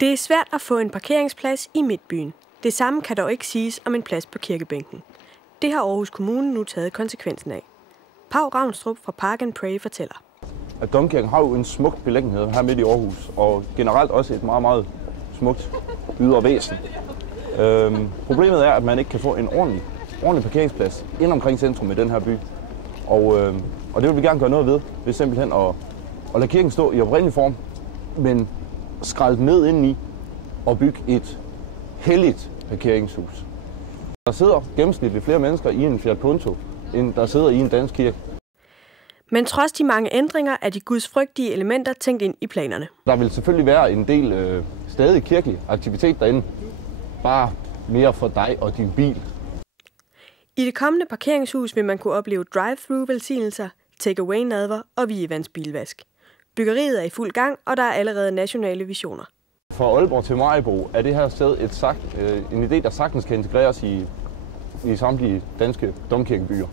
Det er svært at få en parkeringsplads i midtbyen. Det samme kan dog ikke siges om en plads på Kirkebænken. Det har Aarhus Kommune nu taget konsekvensen af. Pau Ravnstrup fra Park and Pray fortæller. At Domkirken har jo en smuk beliggenhed her midt i Aarhus, og generelt også et meget, meget smukt ydre væsen. Problemet er, at man ikke kan få en ordentlig parkeringsplads ind omkring centrum i den her by. Og det vil vi gerne gøre noget ved simpelthen at lade kirken stå i oprindelig form, men skralde den ned indeni og bygge et helligt parkeringshus. Der sidder gennemsnitligt flere mennesker i en Fiat Punto, end der sidder i en dansk kirke. Men trods de mange ændringer er de gudsfrygtige elementer tænkt ind i planerne. Der vil selvfølgelig være en del stadig kirkelig aktivitet derinde. Bare mere for dig og din bil. I det kommende parkeringshus vil man kunne opleve drive-thru-velsignelser, take-away-nadver og vigevandsbilvask. Byggeriet er i fuld gang, og der er allerede nationale visioner. Fra Aalborg til Maribo er det her sted en idé, der sagtens kan integreres i samtlige danske domkirkebyer.